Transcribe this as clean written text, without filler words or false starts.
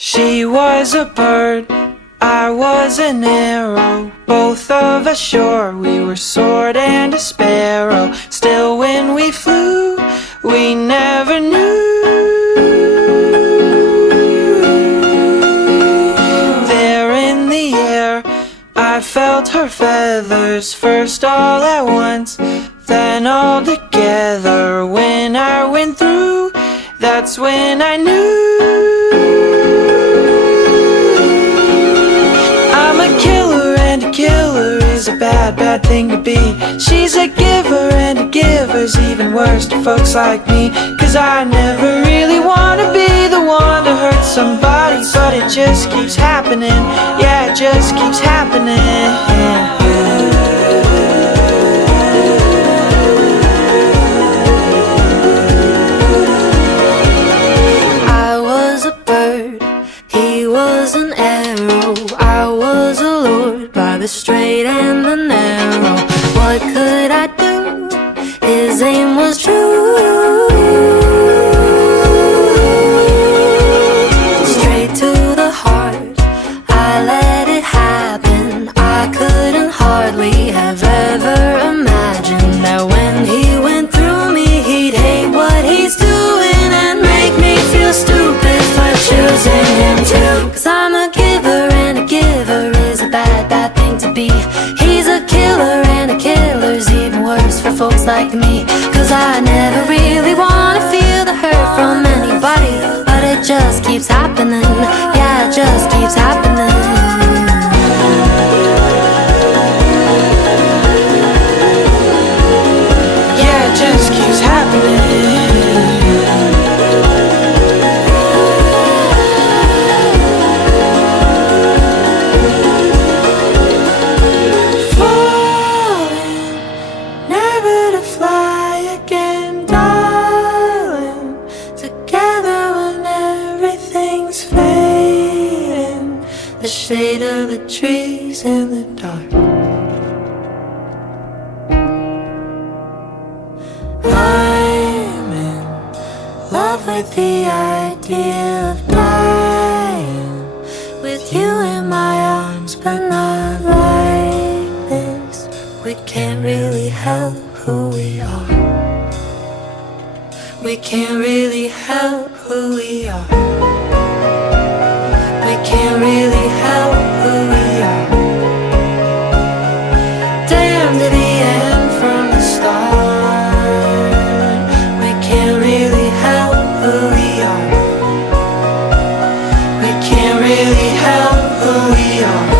She was a bird, I was an arrow. Both of us sure we were sword and a sparrow. Still when we flew, we never knew. There in the air, I felt her feathers, first all at once, then all together. When I went through, that's when I knew. I'm a killer, and a killer is a bad, bad thing to be. She's a giver, and a giver's even worse to folks like me. Cause I never really wanna be the one to hurt somebody, but it just keeps happening. Yeah, it just keeps happening. I was a bird, he was an arrow. I was allured by the straight and the narrow. What could I do? His aim was true. Straight to the heart, I let it happen. I couldn't hardly have ever imagined that when he went through me, he'd hate what he's doing and make me feel stupid for choosing him too. Cause I'm a giver, and a giver is a bad, bad thing to be. He's a killer, and a killer's even worse for folks like me. Cause I never really wanna feel the hurt from anybody, but it just keeps happening. Yeah, it just keeps happening. Yeah, it just keeps happening. The shade of the trees in the dark. I'm in love with the idea of dying with you in my arms, but not like this. We can't really help who we are. We can't really help who we are. We can't really help who we are. Damn to the end from the start. We can't really help who we are. We can't really help who we are.